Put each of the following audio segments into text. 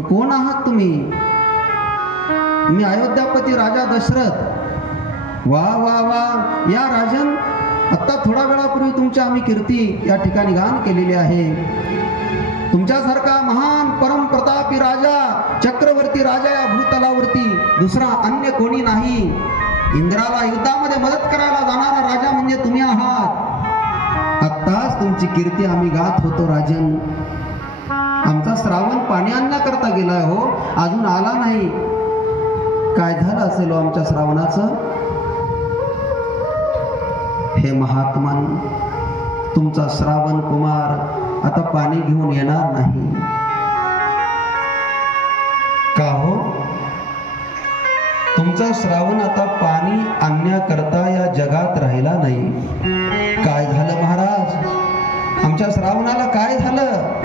कोण आहात तुम्ही? मी अयोध्यापती राजा दशरथ. वा वा वा. या राजन, आता थोडा वेळापूर्वी तुमच्या आम्ही कीर्ती या ठिकाणी गान केलेली आहे. तुमच्यासारखा महान परमप्रतापी राजा, चक्रवर्ती राजा या भूतलावरती दुसरा अन्य कोणी नाही. इंद्राला युद्धामध्ये मदत करायला जाणारा राजा म्हणजे तुम्ही आहात. आत्ताच तुमची कीर्ती आम्ही गात होतो राजन. आमचा श्रावण पाणी आणण्याकरता गेलाय हो, अजून आला नाही. काय झालं असेल हो आमच्या श्रावणाचं? हे महात्मन, तुमचा श्रावण कुमार आता पाणी घेऊन येणार नाही का हो? तुमचा श्रावण आता पाणी आणण्याकरता या जगात राहिला नाही. काय झालं महाराज? आमच्या श्रावणाला काय झालं?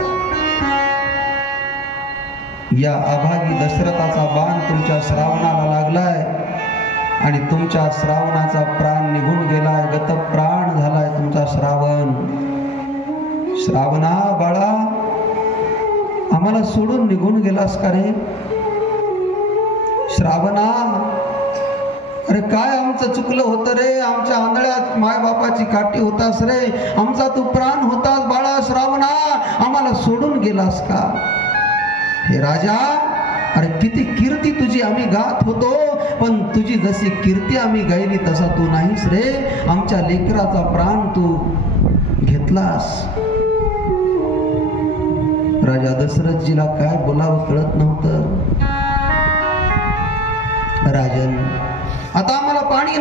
या अभागी दशरथाचा बाण तुमच्या श्रावणाला लागलाय आणि तुमच्या श्रावणाचा प्राण निघून गेलाय. गतप्राण झालाय तुमचा श्रावण. श्रावणा बाळा, आम्हाला सोडून निघून गेलास का रे? श्रावणा, अरे काय आमचं चुकलं होतं रे? आमच्या आंधळ्यात मायबापाची काठी होतास रे. आमचा तू प्राण होतास बाळा. श्रावणा, आम्हाला सोडून गेलास का? हे राजा, अरे किती कीर्ती तुझी आम्ही गात होतो, पण तुझी जशी कीर्ती आम्ही गायली तसा तू नाहीस रे. आमच्या लेकराचा प्राण तू घेतलास. राजा दशरथजीला काय बोलावं कळत नव्हतं. राजन, आता आम्हाला पाणी